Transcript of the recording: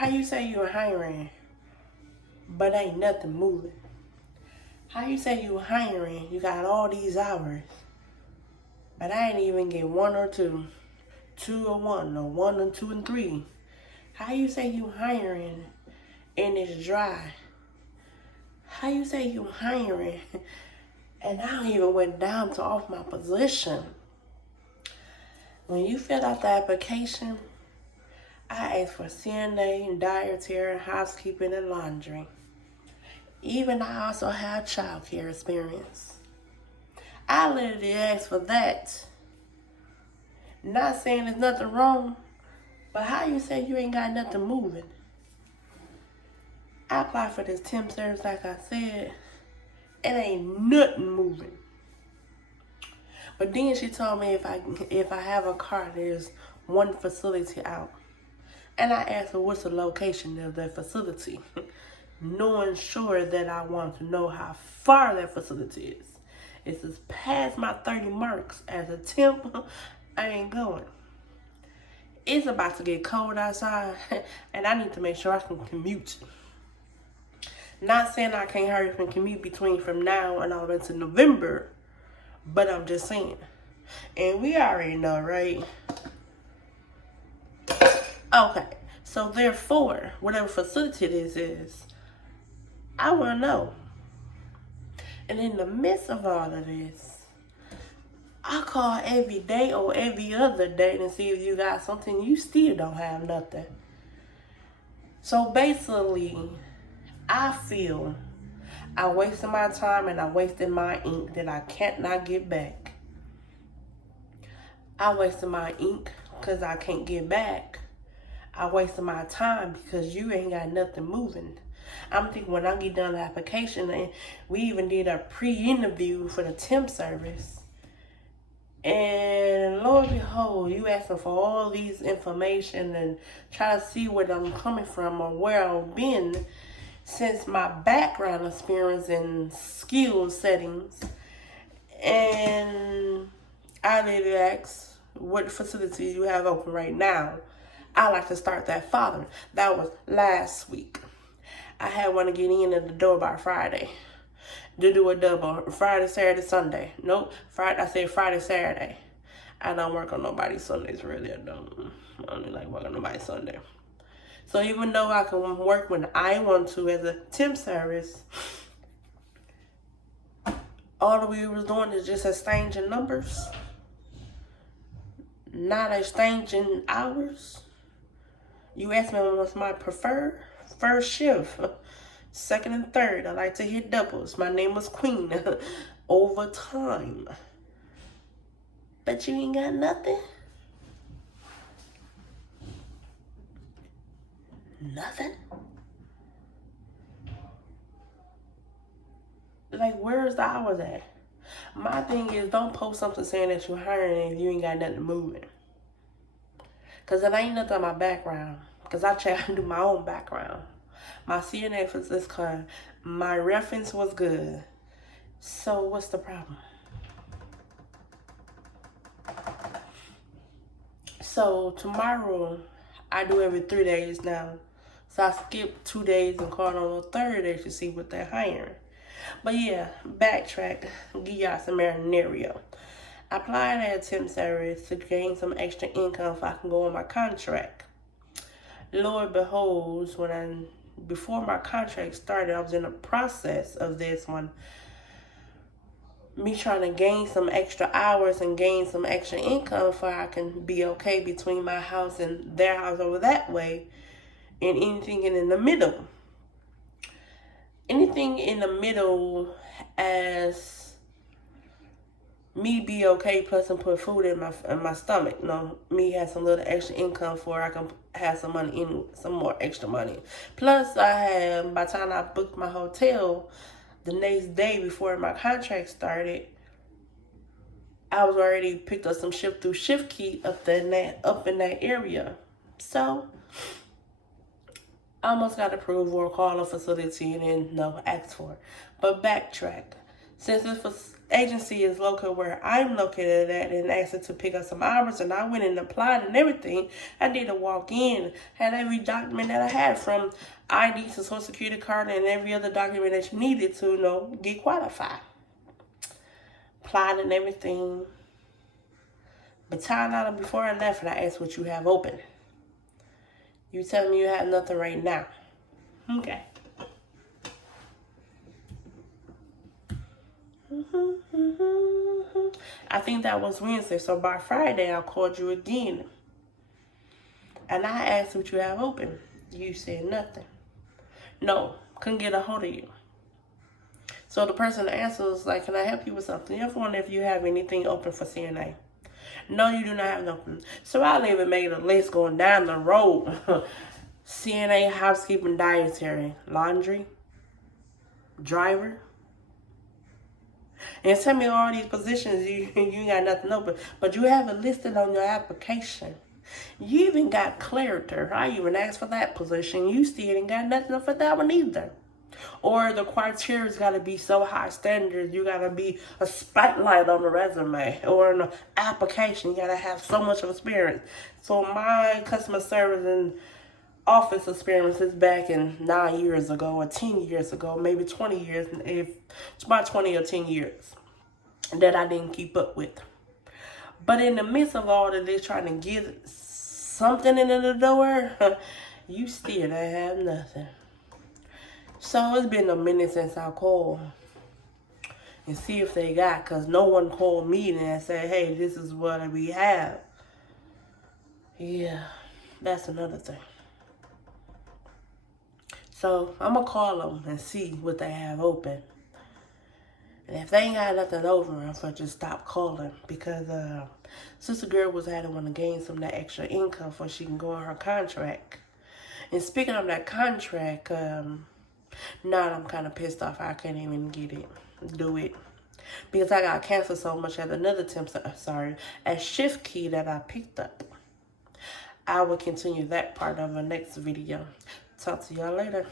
How you say you're hiring, but ain't nothing moving? How you say you hiring, you got all these hours, but I ain't even get one or two, two or one or two and three? How you say you hiring and it's dry? How you say you hiring and I don't even went down to off my position? When you fill out the application, I asked for CNA, dietary, housekeeping, and laundry. Even I also have childcare experience. I literally asked for that. Not saying there's nothing wrong, but how you say you ain't got nothing moving? I applied for this temp service, like I said, it ain't nothing moving. But then she told me if I have a car, there's one facility out. And I asked her what's the location of that facility, knowing sure that I want to know how far that facility is. It says past my 30 marks as a temp, I ain't going. It's about to get cold outside, and I need to make sure I can commute. Not saying I can't hurry up and commute from now and all the way to November, but I'm just saying. And we already know, right? Okay, so therefore, whatever facility this is, I want to know. And in the midst of all of this, I call every day or every other day to see if you got something. You still don't have nothing. So basically, I feel I wasted my time and I wasted my ink that I can't not get back. I wasted my ink because I can't get back. I wasted my time because you ain't got nothing moving. I'm thinking when I get done the application, and we even did a pre-interview for the temp service. And lo and behold, you asking for all these information and try to see where I'm coming from or where I've been since my background experience and skill settings. And I did ask what facilities you have open right now. I like to start that following. That was last week. I had one to get in at the door by Friday to do a double. Friday, Saturday, Sunday. Nope. I said Friday, Saturday. I don't work on nobody's Sundays, really. I don't like work on nobody's Sunday. So even though I can work when I want to as a temp service, all we was doing is just exchanging numbers, not exchanging hours. You asked me what's my preferred first shift, second and third. I like to hit doubles. My name was Queen. Overtime. But you ain't got nothing? Nothing? Like, where's the hours at? My thing is, don't post something saying that you're hiring if you ain't got nothing moving. Because it ain't nothing on my background. Because I try to do my own background. My CNA for this car, my reference was good. So what's the problem? So tomorrow, I do every 3 days now. So I skip 2 days and call on the third day to see what they're hiring. But yeah, backtrack, give y'all some marinero. I applied at a temp service to gain some extra income so I can go on my contract. Lord beholds, before my contract started, I was in the process of this one. Me trying to gain some extra hours and gain some extra income so I can be okay between my house and their house over that way. And anything in the middle. Anything in the middle as me be okay, plus and put food in my stomach. No, me have some little extra income for I can have some money in, some more extra money. Plus I had, by the time I booked my hotel, the next day before my contract started, I was already picked up some shift through shift key up in that area. So I almost got approved or call a facility and then ask for it. But backtrack. Since this agency is located where I'm located at and asked her to pick up some hours, and I went and applied and everything. I did a walk in, had every document that I had from ID to Social Security card and every other document that you needed to, get qualified. Applied and everything. But time out before I left, and I asked what you have open. You tell me you have nothing right now. Okay. I think that was Wednesday, so by Friday I called you again. And I asked what you have open. You said nothing. No, couldn't get a hold of you. So the person that answered was like, can I help you with something? You wonder if you have anything open for CNA. No, you do not have nothing. So I even made a list going down the road. CNA, housekeeping, dietary, laundry, driver. And tell me all these positions, you ain't got nothing open. But you have it listed on your application. You even got clerical. I even asked for that position. You still ain't got nothing for that one either. Or the criteria's got to be so high standards. You got to be a spotlight on the resume or in the application. You got to have so much of experience. So my customer service and office experience is back in 9 years ago or 10 years ago, maybe 20 years. If it's about 20 or 10 years that I didn't keep up with. But in the midst of all of this, trying to get something into the door, you still don't have nothing. So it's been a minute since I called and see if they got, because no one called me and said, hey, this is what we have. Yeah, that's another thing. So I'm going to call them and see what they have open. And if they ain't got nothing over, I'm going to just stop calling, because Sister Girl was had to want to gain some of that extra income before she can go on her contract. And speaking of that contract, now I'm kind of pissed off. I can't even do it. Because I got canceled so much at another at shift key that I picked up. I will continue that part of the next video. Talk to y'all later.